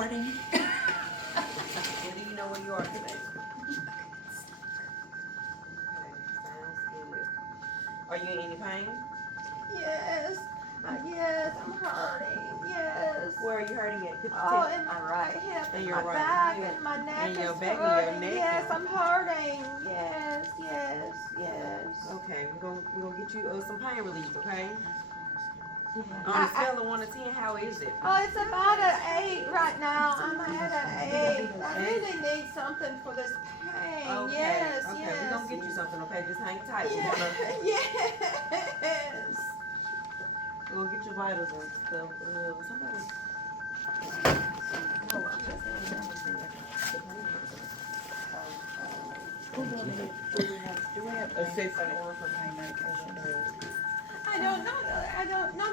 recording. And do you know where you are today? Okay, sounds good. Are you in any pain? Yes. Yes, I'm hurting. Yes. Where are you hurting at? Could you Oh, tell? in my right hip, And and your my right back, hip, and my neck and your is back and your hurting. neck Yes, and- I'm hurting. Yes, yes, yes. Okay, we're gonna get you some pain relief, okay? On a scale of 1 to 10, how is it? Oh, it's about an 8 right now. I'm at an 8. I really need something for this pain. Okay, Yes, okay, yes. we're gonna get you something, okay? Just hang tight. Yeah, yes. We're gonna get your vitals and stuff. Somebody. No, I'm just saying, do we have A safe and order for pain medication? I don't know.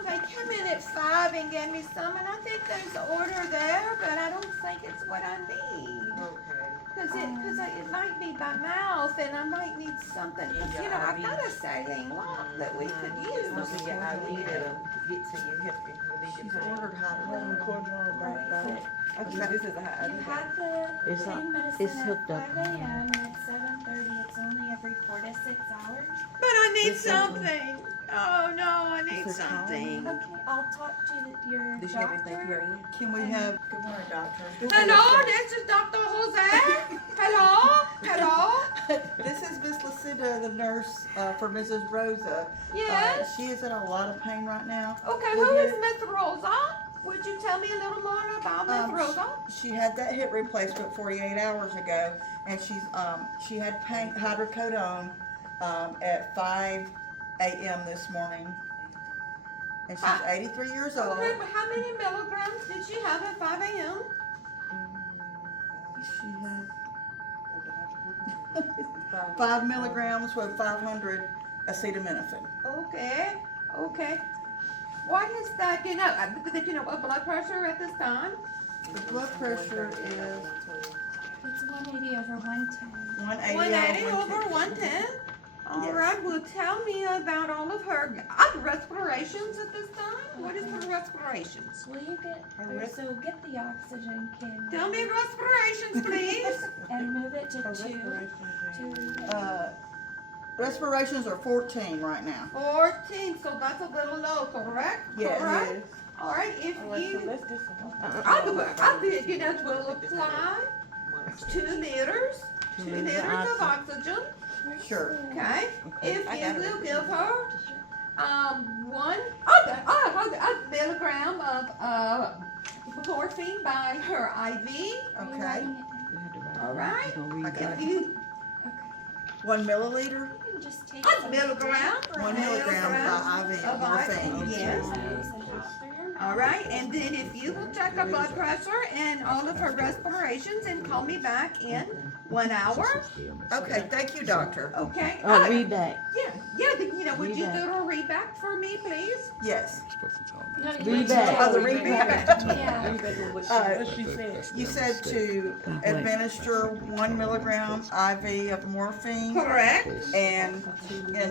They came in at 5 and gave me some, and I think there's an order there, but I don't think it's what I need. Okay. Cause it might be by mouth, and I might need something. Cause you know I've got a saline lock that we could use. So we got IV that'll get to your hip and relieve your She's pain. ordered hydrocodone back down. Okay, this is a high. You have the It's pain not- medicine it's at hooked up. 5 a.m. and at 7:30. It's only every 4 to 6 hours. But I need something. Oh no, I need something. Okay, I'll talk to your Does she have anything doctor. here in? Can we have, good morning, doctor. Hello, this is Dr. Jose. Hello. This is Miss Lucinda, the nurse for Mrs. Rosa. Yes. She is in a lot of pain right now. Okay, who is Miss Rosa? Would you tell me a little more about Miss Rosa? She had that hip replacement 48 hours ago, and she had pain hydrocodone at 5 a.m. this morning, and she's 83 years old. Okay, but how many milligrams did she have at 5 a.m.? She had 5 milligrams with 500 acetaminophen. Okay. What is that? Did you know what blood pressure at this time? The blood pressure is It's 180 over 110. 180 180 over over 110. All Yes. right. Well, tell me about all of her respirations at this time. What is her respirations? Will you get get the oxygen can Tell me respirations, please. and move it to 2. Respirations are 14 right now. 14. So that's a little low, correct? Yeah, Correct? it is. All right. If you, Let's do some. I think will apply 2 liters. 2 liters of oxygen. Sure. Okay. If you will give her a milligram of morphine by her IV. Okay. All right. Okay. If you 1 milliliter, You can just take a some milligram. 1 milligram by IV of morphine. IV, yes. nose and out through your mouth. All right, and then if you will check her blood pressure and all of her respirations and call me back in 1 hour, Okay, thank you, doctor. okay? Oh, read back. Yeah, would you do a read back for me, please? Yes. Read back. Oh, the reback. Yeah. You said to administer 1 milligram IV of morphine Correct, and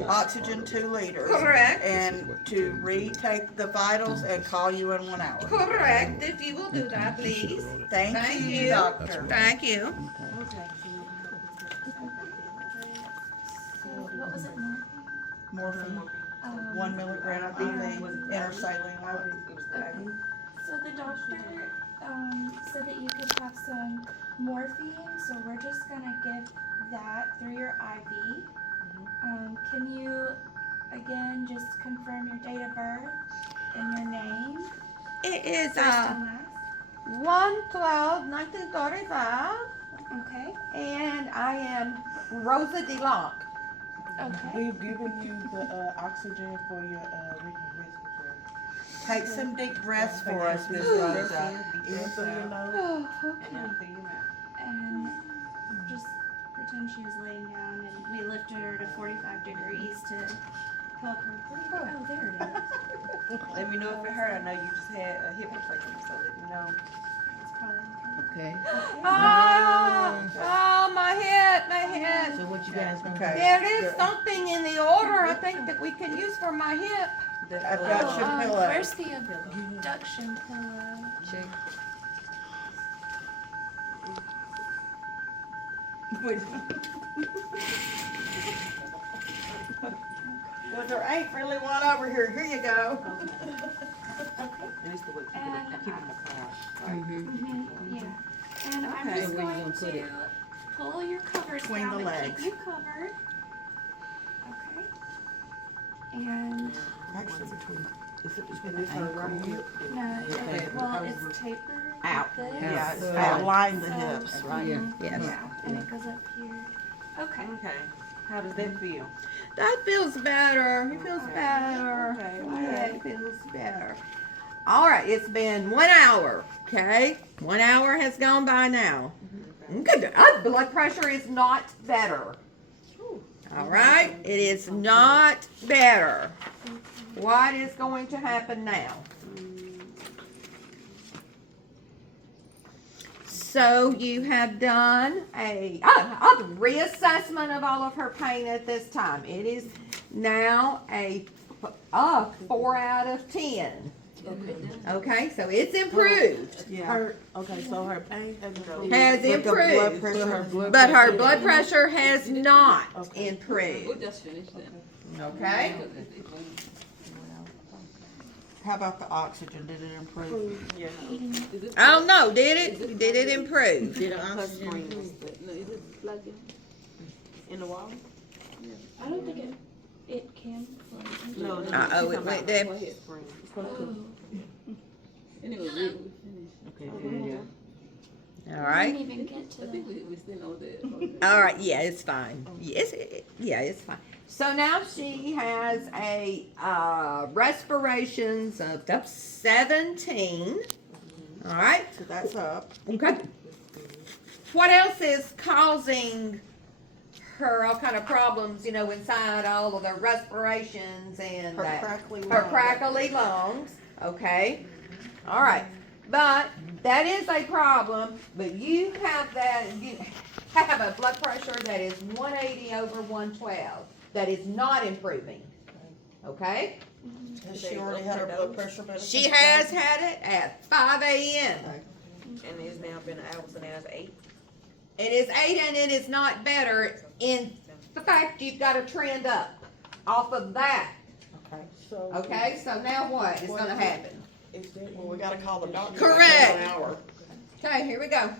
oxygen 2 liters. correct, And to retake the vitals and call you in 1 hour. correct. If you will do that, please. Thank Thank you, you. doctor. Thank you. So what was it? Morphine? Morphine, 1 milligram of IV, intersaline. Okay. So the doctor said that you could have some morphine, so we're just gonna give that through your IV. Can you again just confirm your date of birth and your name? It is First and last. 1/12/1935, Okay. and I am Rosa DeLocke. Okay. We've given you the oxygen for your respiratory. Take some deep breaths for us, Miss Rosa. In through your nose. Oh, And out through your mouth. And just pretend she was laying down and we lifted her to 45 degrees to help her breathe. Oh, there it is. Let me know if it hurt. I know you just had a hip replacement, so let me know. It's probably Okay. Oh, my head. So what you guys gonna Okay. There is something in the order I think that we can use for my hip. I've got your pillow. Where's the abduction pillow? check? Well, there ain't really one over here. Here you go. And it's the way And, keep them apart. Yeah. And I'm Okay. just Where you going gonna put to it? pull your covers Between down the to legs. keep you covered. Okay. And Actually, between. Is it between This her right here. no, Okay. well, it's tapered Out. like this. Yeah, it's Right. outlined the So- hips, right? Yeah, yes. Yeah, and it goes up here. Okay. Okay. How does that feel? That feels better. It feels Okay. better. Okay. Yeah, it feels better. All right, it's been 1 hour. Okay, 1 hour has gone by now. Okay, blood pressure is not better. All right, it is not better. What is going to happen now? So you have done a reassessment of all of her pain at this time. It is now a 4 out of 10. Okay, so it's improved. Yeah. Okay, so her pain has improved. Has But the blood improved, pressure. but her blood pressure has not Okay. improved. just finished that. Okay. How about the oxygen? Did it improve? Yeah. I don't know. Did it? Did it improve? Did the Plus oxygen screen was improve? the- No, is it plugged in? in the wall? I don't think it can plug into No, no. it. Uh-oh, she's it talking went about there. the screen. Oh. Anyway, we finished. Okay. All I right. didn't even get to I think the. we still know that. All right. Yeah, it's fine. Yes. Yeah, it's fine. So now she has a respirations of 17. All right. So that's up. Okay. What else is causing her all kind of problems? You know, inside all of the respirations and Her that- crackly her lung. crackly lungs. Okay. All right. But that is a problem. But you have you have a blood pressure that is 180 over 112. That is not improving. Okay. Has she already had her blood pressure medicine? She has had it at 5 a.m. And it's now been an hour, so now it's 8. It is 8 and it is not better. In fact, you've got to trend up off of that. Okay. So. Okay, so now what is going to happen? Is that Well, we gotta call the doctor. Correct. In an hour. Okay, here we go.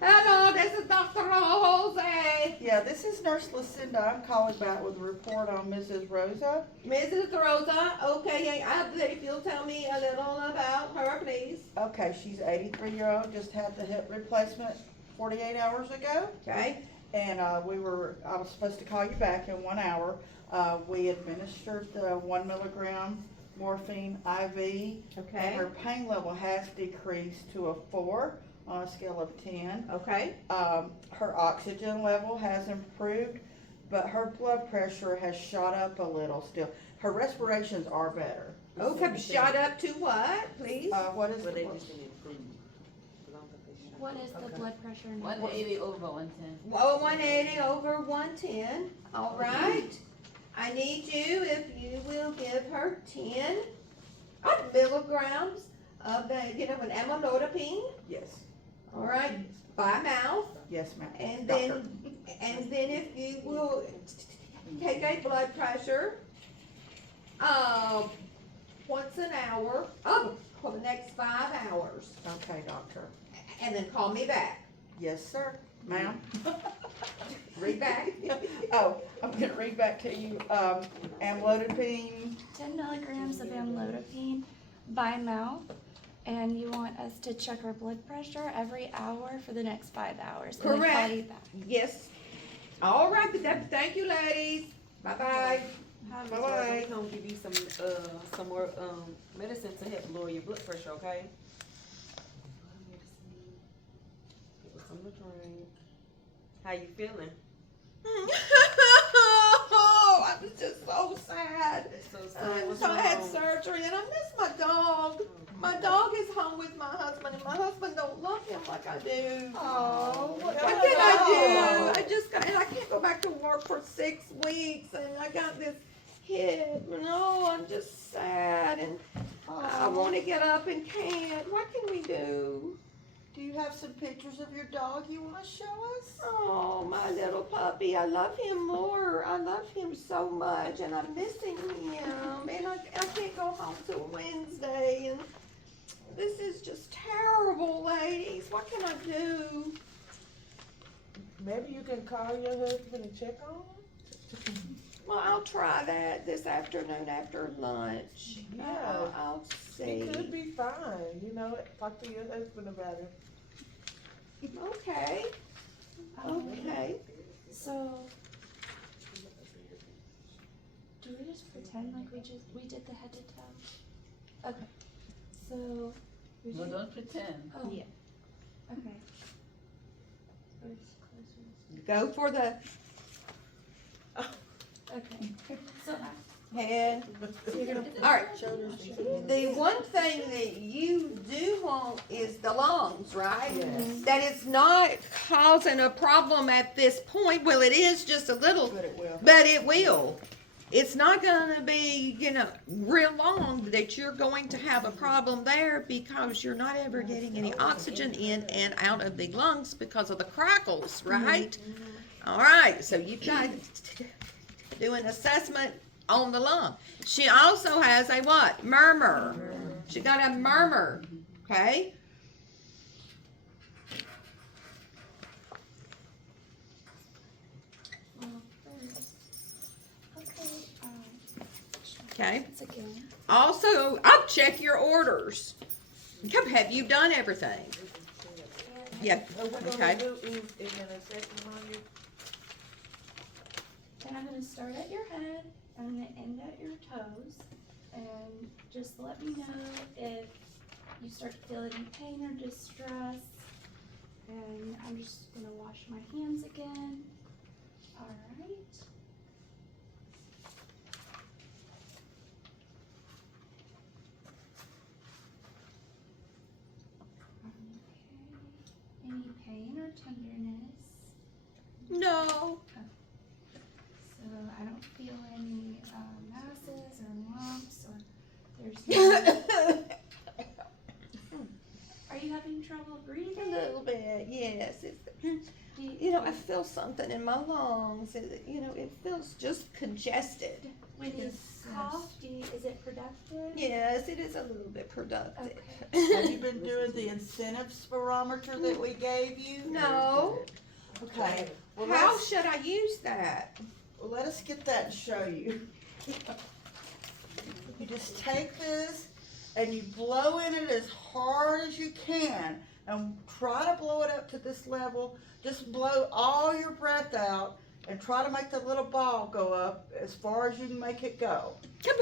Hello, this is Dr. Jose. Yeah, this is Nurse Lucinda. I'm calling back with a report on Mrs. Rosa. Mrs. Rosa, okay, if you'll tell me a little about her, please. Okay, she's 83-year-old, just had the hip replacement 48 hours ago. Okay, And I was supposed to call you back in 1 hour. We administered the 1 milligram morphine IV. And okay, her pain level has decreased to a 4 on a scale of 10. okay, Her oxygen level has improved, but her blood pressure has shot up a little still. Her respirations are better. okay, shot up to what, please? What is But they the, just didn't improve. I don't think they shot. What is the Okay. blood pressure now? 180 over 110. Well, 180 over 110, all right. I need you, if you will give her 10 milligrams of the, an amlodipine, yes, all right, by mouth. yes, ma'am. And Doctor. then if you will take a blood pressure, once an hour, for the next 5 hours, Okay, doctor. and then call me back. Yes, sir, ma'am. Read back. Oh, I'm gonna read back to you, amlodipine, 10 milligrams of amlodipine by mouth, and you want us to check her blood pressure every hour for the next 5 hours. And then call Correct. you back. Yes. All right, thank you, ladies. Bye-bye. Bye-bye. We're gonna give you some more, medicine to help lower your blood pressure, okay? Give us some to drink. How you feeling? I was just so sad. So sad. What's So I had wrong? surgery and I miss my dog. My dog is home with my husband and my husband don't love him like I do. Oh, What can I do? I can't go back to work for 6 weeks and I got this hip. No, I'm just sad and I want to get up and can't. What can we do? Do you have some pictures of your dog you want to show us? Oh, my little puppy. I love him more. I love him so much, and I'm missing him. And I can't go home till Wednesday. And this is just terrible, ladies. What can I do? Maybe you can call your husband and check on him. Well, I'll try that this afternoon after lunch. Yeah. I'll He see. could be fine, you know, talk to your husband about it. Okay. Okay. So, do we just pretend like we did the head to toe? Okay. So, we No, did. don't pretend. Oh. Yeah. Okay. Go for the Okay. So, head. All right. The one thing that you do want is the lungs, right? Yes. That is not causing a problem at this point. Well, it is just a little, But it will. but it will. It's not gonna be, real long that you're going to have a problem there because you're not ever getting any oxygen in and out of the lungs because of the crackles, right? All right, so you've got to do an assessment on the lung. She also has a what? Murmur. She got a murmur, okay? Okay. it's again. Also, I'll check your orders. Have you done everything? Yeah, What we're okay. gonna do is in a second on you. And I'm gonna start at your head. I'm gonna end at your toes, and just let me know if you start to feel any pain or distress. And I'm just gonna wash my hands again. All right. Okay. Any pain or tenderness? No. So I don't feel any masses or lumps or there's no. Are you having trouble A breathing? little bit, yes. It's, Do you, I feel something in my lungs. It feels just congested. when you cough, is it productive? Yes, it is a little bit productive. Have you been doing the incentive spirometer that we gave you? No. Okay. Well, How let's, should I use that? well, let us get that and show you. You just take this and you blow in it as hard as you can and try to blow it up to this level. Just blow all your breath out and try to make the little ball go up as far as you can make it go.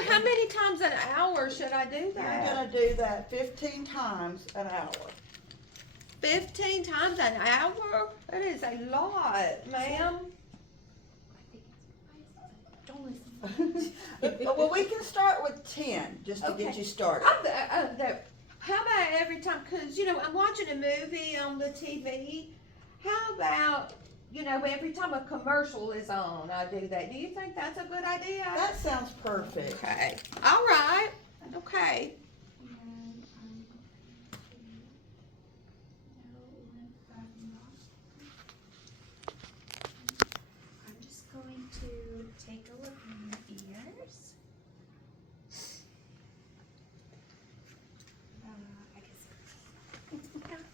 How many times an hour should I do You're that? gonna do that 15 times an hour. 15 times an hour? That is a lot, ma'am. I think it's don't listen. Well, we can start with 10 just to get Okay. you started. How about every time, because, I'm watching a movie on the TV. How about, every time a commercial is on, I do that. Do you think that's a good idea? That sounds perfect. Okay. All right. Okay. And I'm no lymphadenopathy. I'm just going to take a look in your ears. I guess.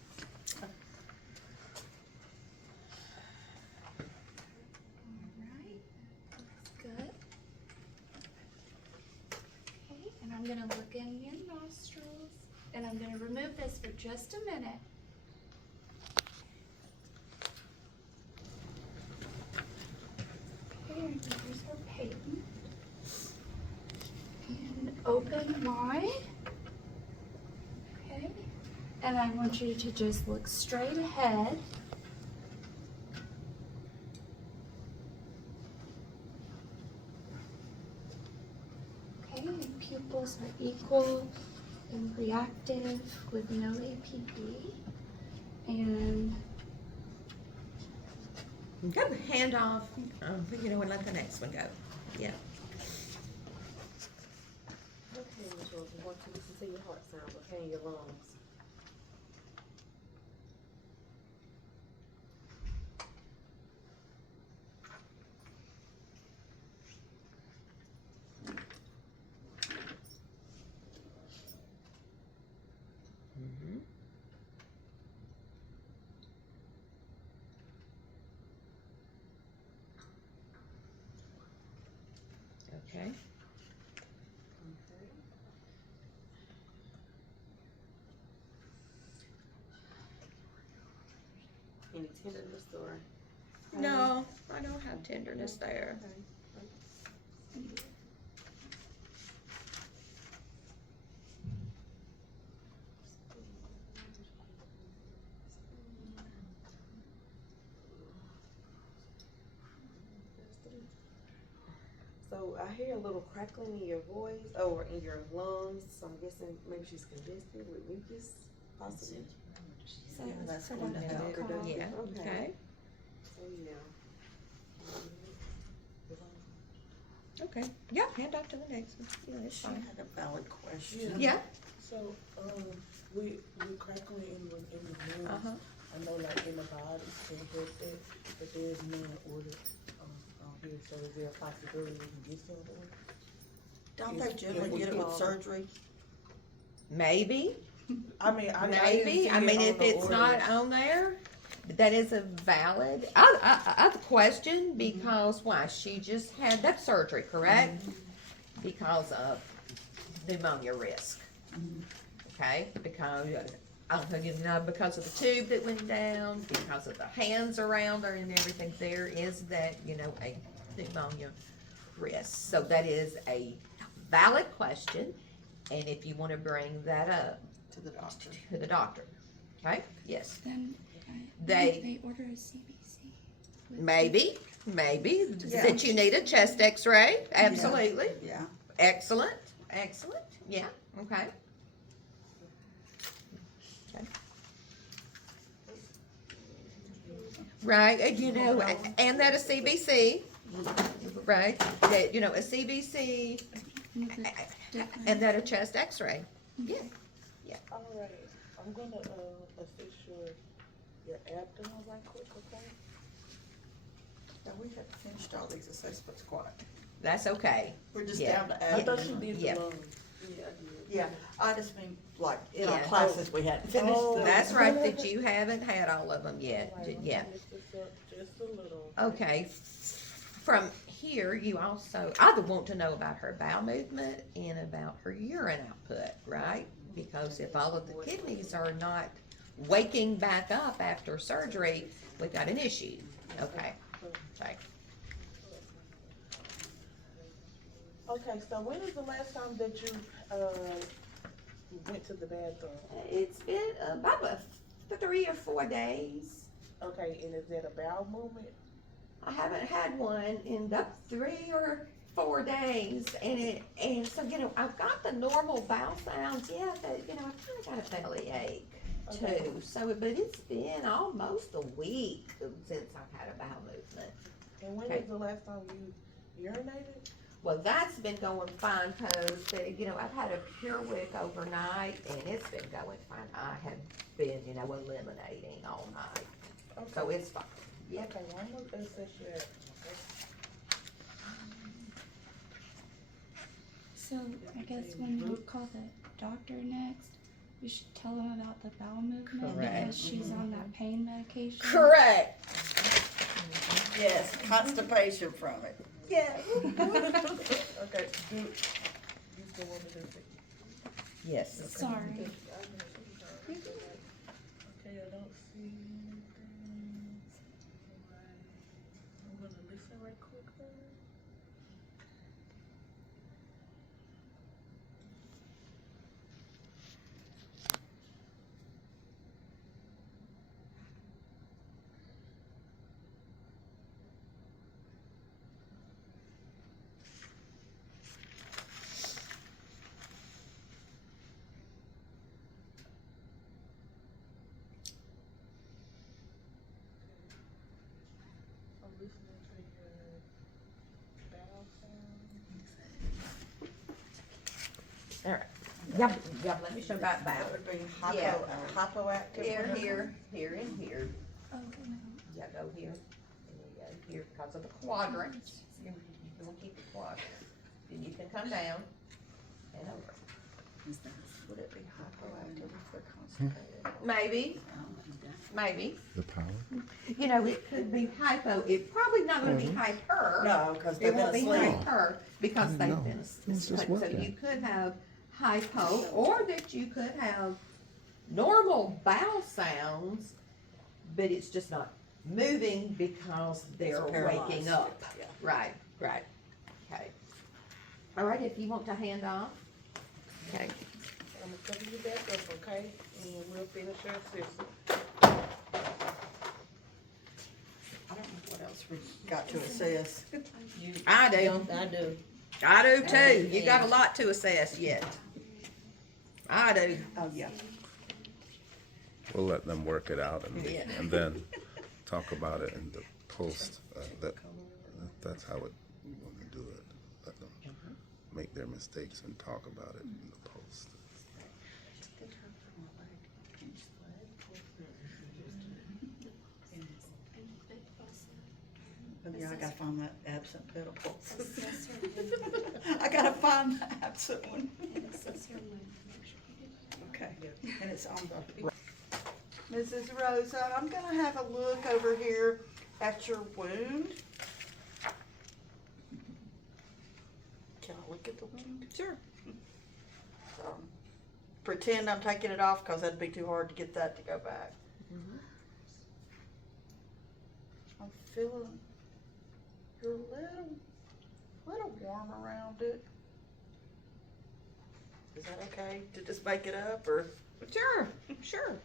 Alright, looks good. Okay, and I'm gonna look in your nostrils, and I'm gonna remove this for just a minute. Okay, and here's our patent. And open wide. Okay, and I want you to just look straight ahead. Okay, and pupils are equal and reactive with no APB. And Good. Hand off. And let the next one go. Yeah. Okay, Miss Rose, we want to listen to your heart sounds, okay, and your lungs. Okay. Any tenderness or? No, I don't have tenderness there. So I hear a little crackling in your voice, or in your lungs, so I'm guessing maybe she's congested with mucus, possibly. She said Yeah, it was that's going to productive help. cough. Yeah, okay. So, yeah. Okay. Yeah, hand off to the next one. Yeah, it's She fine. had a valid question. Yeah. So, we crackling in the lungs. Uh-huh. I know, like in the body, can help that, but there's none ordered here. So, is there a possibility we can get some ordered? Don't they generally get it with surgery? Maybe. I mean, I didn't Maybe. see I it mean, on if the it's not orders. on there, that is a valid. I question because why? She just had that surgery, correct? Because of pneumonia risk. Okay, because I don't know, you know, because of the tube that went down, because of the hands around her and everything. There is that, you know, a pneumonia risk. So that is a valid question, and if you want to bring that up To the doctor. to the doctor, okay? Yes. Then They order a CBC. maybe Yeah. that you need a chest X-ray. Absolutely. Yeah. Excellent. Excellent. Yeah. Okay. Okay. Right. You know, and that a CBC. Right. That, you know, a CBC and that a chest X-ray. Yeah. All right, I'm gonna assess your abdomen right quick, okay? Now, we haven't finished all these assessments quite. That's okay. We're just Yeah. down to I thought abdomen. you did Yeah. the lungs. Yeah, I did. Yeah, I just mean, like, in our Yeah. classes, we hadn't finished Oh. them. That's right, that you haven't had all of them yet. All right, I'm Yeah. gonna lift this up just a little. Okay. From here, you also, I would want to know about her bowel movement and about her urine output, right? Because if all of the kidneys are not waking back up after surgery, we've got an issue. Okay. Okay. Okay, so when is the last time that you, went to the bathroom? It's been about 3 or 4 days. Okay, and is that a bowel movement? I haven't had one in the 3 or 4 days, and so, you know, I've got the normal bowel sounds, yeah, but, you know, I've kind of got a belly ache Okay. too. So, but it's been almost a week since I've had a bowel movement. And when Okay. is the last time you urinated? Well, that's been going fine, cause, you know, I've had a Pure Wick overnight, and it's been going fine. I have been, you know, eliminating all night, so Okay. it's fine. Yeah. Okay, well, I'm gonna assess your abdomen, okay? So I guess when you call the doctor next, you should tell them about the bowel movement Correct. because she's on that pain medication. Correct. Yes, constipation from it. Yes. Okay, you still want me to say? Yes. Sorry. Okay, I don't see anything. Alright, I'm gonna listen right quick though. I'm listening to your bowel sound. All right. Yep, let me show about That bowel. would be Yeah. hypoactive. Here, whatever. here, and here. Oh, no. Yeah, go here. And you go here because of the quadrants. You will keep the quadrant. Then you can come down and over. Would it be hypoactive if they're constipated? Maybe. The power? You know, it could be hypo, it's probably not gonna be hyper. No, because they've It been won't be asleep. hyper because they've No, been it's just asleep. So working. you could have hypo, or that you could have normal bowel sounds, but it's just not moving because they're paralyzed. waking up. Yeah. Right, right. Okay. All right, if you want to hand off. Okay. I'm gonna cover you back up, okay? And we'll finish your assessment. I don't know what else we got to assess. I do. I do. I do too. You got a lot to assess yet. I do. Oh, yeah. We'll let them work it out Yeah. and then talk about it in the post. That's how it, when we do it. Let them make their mistakes and talk about it in the post. Oh, yeah, I gotta find that absent pedal pulse. I gotta find the absent one. Okay, and it's on the. Mrs. Rosa, I'm gonna have a look over here at your wound. Can I look at the wound? Sure. Pretend I'm taking it off, cause that'd be too hard to get that to go back. I'm feeling you're a little warm around it. Is that okay to just make it up, or? Sure, sure.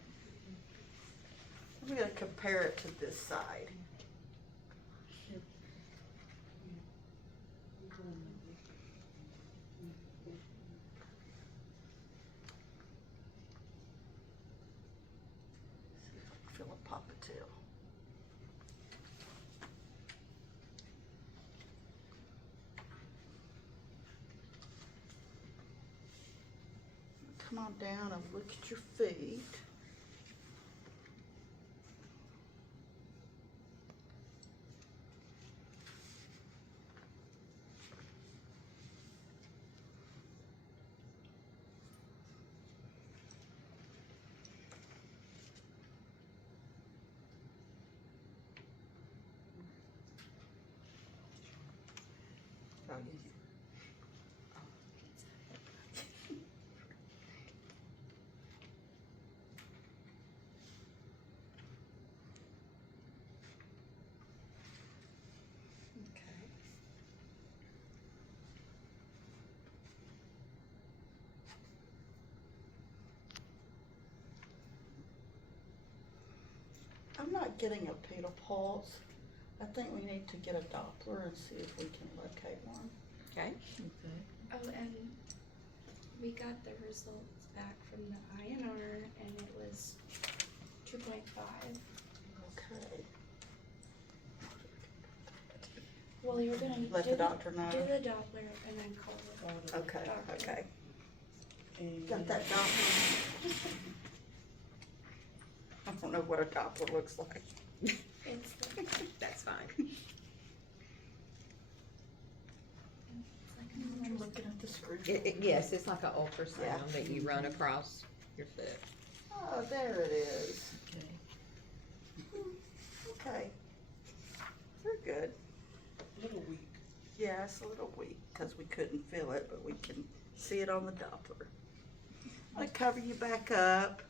I'm gonna compare it to this side. Feel a pop a tail. Come on down and look at your feet. Oh, yeah. Okay. I'm not getting a pedal pulse. I think we need to get a Doppler and see if we can locate one. Okay. Oh, and we got the results back from the INR, and it was 2.5. Okay. Well, you're gonna Let do the doctor know. Do the Doppler and then call the Okay, doctor. okay. Got that Doppler. I don't know what a Doppler looks like. It's the, That's fine. I'm looking at the screen. Yes, it's like an ultrasound Yeah. that you run across your foot. Oh, there it is. Okay. We're good. A little weak. Yeah, it's a little weak because we couldn't feel it, but we can see it on the Doppler. I cover you back up.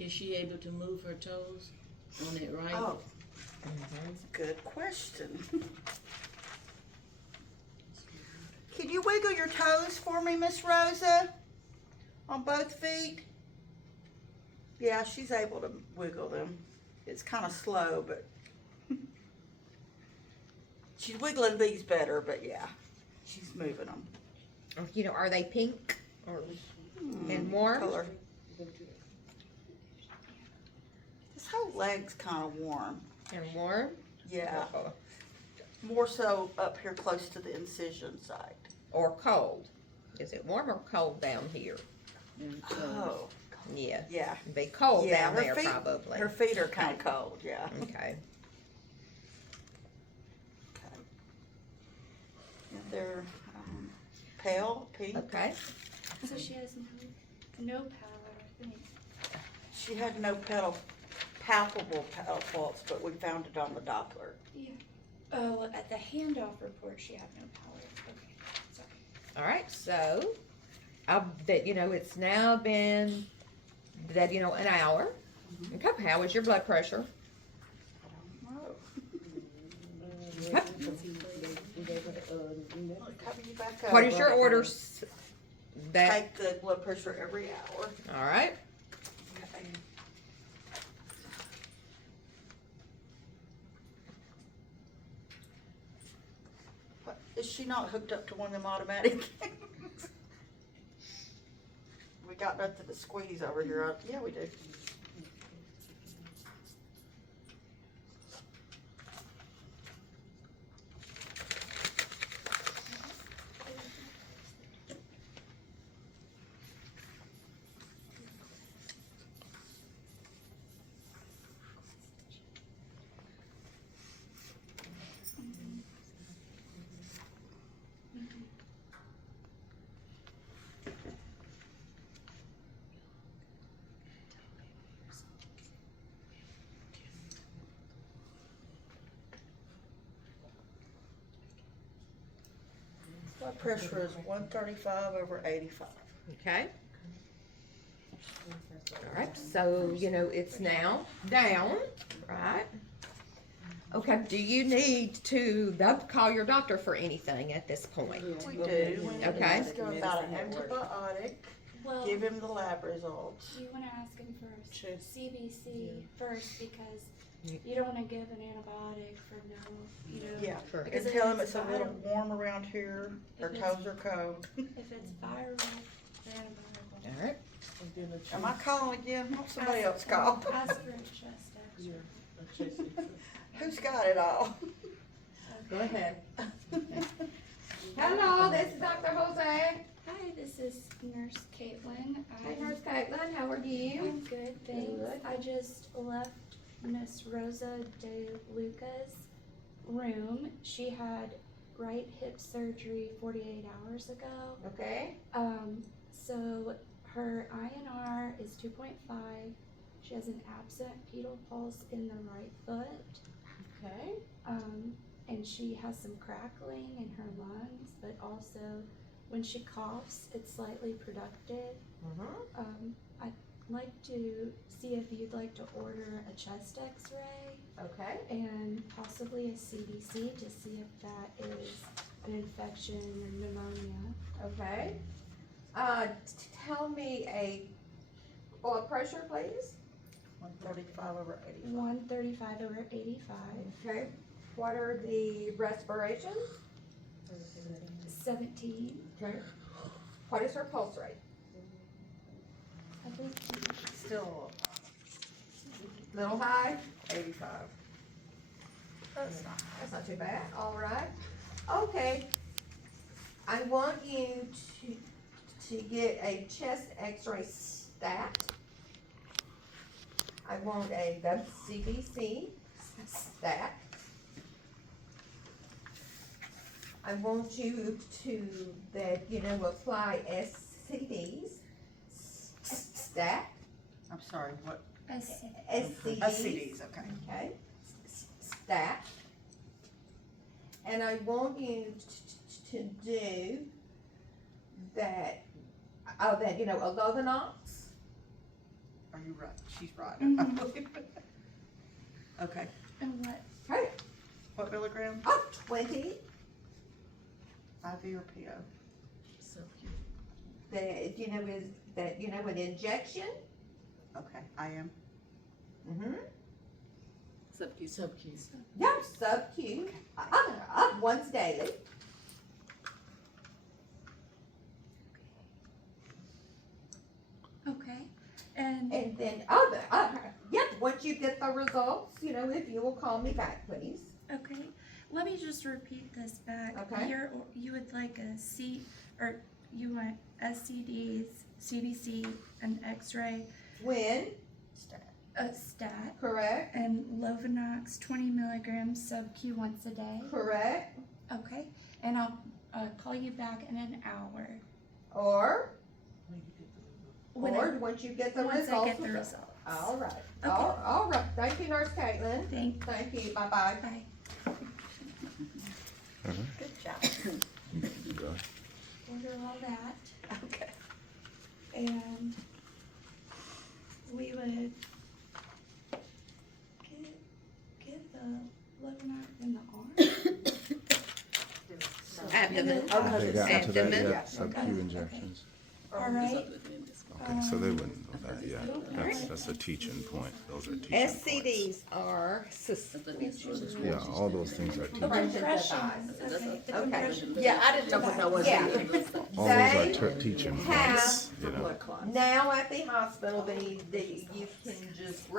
Is she able to move her toes on it right? Oh, good question. Can you wiggle your toes for me, Miss Rosa? On both feet? Yeah, she's able to wiggle them. It's kind of slow, but she's wiggling these better, but yeah, she's moving them. You know, are they pink or and warm? Color. This whole leg's kind of warm. And warm? Yeah, Or- more so up here close to the incision side. Or cold? Is it warm or cold down here? Oh, Yeah, yeah. it'd be cold Yeah, down her there feet- probably. Her feet are kind of cold, yeah. Okay. Okay. And they're pale, pink. Okay. So she has no power. I mean, She had no palpable faults, but we found it on the Doppler. oh, at the handoff report, she had no power. Okay, sorry. All right. So, it's now been an hour. Okay. How is your blood pressure? Okay. Cover you back up. What is your orders? Take the blood pressure every hour. All right. Okay. What, is she not hooked up to one of them automatic? We got nothing to squeeze over here. Yeah, we do. Blood pressure is 135/85. Okay. All right. So it's now down, right? Okay. Do you need to call your doctor for anything at this point? We do. We need to Okay. ask him about an antibiotic. Well, Give him the lab results. do you want to ask him for Sure. CBC first because you don't want to give an antibiotic for Yeah. Sure. Because And if tell him it's it's a little viral- warm around here. Her If it's- toes are cold. if it's viral, the antibiotic. All right. And then a Am I calling again? Won't somebody else Ask- call? Ask for a chest X-ray. Yeah, a chest X-ray. Who's got it all? Go ahead. Hello, this is Dr. Jose. Hi, this is Nurse Caitlin. Hey, Nurse Caitlin, how are you? I'm good, thanks. Good. I just left Miss Rosa De Luca's room. She had right hip surgery 48 hours ago. Okay. So her INR is 2.5. She has an absent pedal pulse in the right foot. Okay. And she has some crackling in her lungs, but also when she coughs, it's slightly productive. I'd like to see if you'd like to order a chest x-ray Okay. and possibly a CBC to see if that is an infection or pneumonia. Okay. Tell me a blood pressure, please. 135/85. 135/85. Okay. What are the respirations? 17. Okay. What is her pulse rate? I think Still Little high? 85. That's not too bad. All right. Okay. I want you to get a chest x-ray stat. I want a CBC stat. I want you to apply SCDs stat. I'm sorry, what? SCDs. CDs, okay. Okay, stat. And I want you to do that, a Lovenox. Are you right? She's right. Mhm. Okay. and what? Okay, What milligram? 20, IV or PO? an injection. Okay, I am. Mm-hmm. Sub-Q. Yep, sub-Q, once daily. Okay. And And then, once you get the results, if you will call me back, please. okay, let me just repeat this back. Okay. You would like or you want SCDs, CBC, an X-ray, When, a stat, correct, and Lovenox 20 milligrams sub-Q once a day. correct. Okay, and I'll call you back in an hour. Or, When or once you get the once results. I get the results. All right. Okay. All right. Thank you, Nurse Caitlin. Thank you. Bye-bye. Bye. Good job. Go. Order all that, Okay. and we would give the Lebanon in the arm. Abdomen. And then- They got into that Abdomen. yet, sub-Q injections. All right. Okay, so they wouldn't know that yet. That's a teaching point. Those are teaching points. SCDs are Yeah, all those things are The teaching. compressions. Okay. The Okay. compressions. Yeah, I didn't know what that was. Yeah. All those They are teaching have points, you know. now at the hospital, you can just